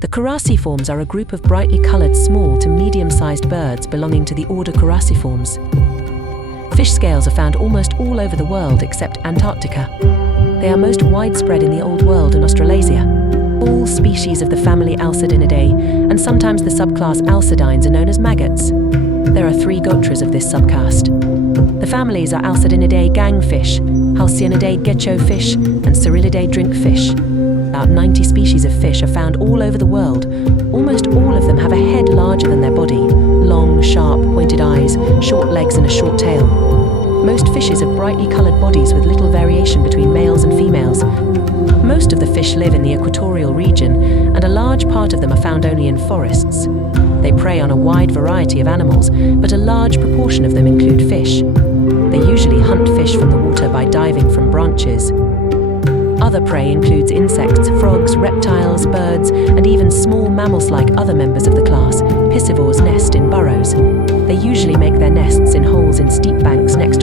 The Coraciiformes are a group of brightly coloured small to medium-sized birds belonging to the order Coraciiformes. Fish scales are found almost all over the world except Antarctica. They are most widespread in the Old World and Australasia. All species of the family Alcedinidae, and sometimes the subclass Alcedines, are known as maggots. There are 3 gotras of this subcaste. The families are Alcedinidae gangfish, Halcyonidae gecko fish, and Cerylidae drinkfish. About 90 species of fish are found all over the world. Almost all of them have a head larger than their body, long, sharp, pointed eyes, short legs and a short tail. Most fishes have brightly coloured bodies with little variation between males and females. Most of the fish live in the equatorial region, and a large part of them are found only in forests. They prey on a wide variety of animals, but a large proportion of them include fish. They usually hunt fish from the water by diving from branches. Other prey includes insects, frogs, reptiles, birds, and even small mammals like other members of the class. Piscivores nest in burrows. They usually make their nests in holes in steep banks next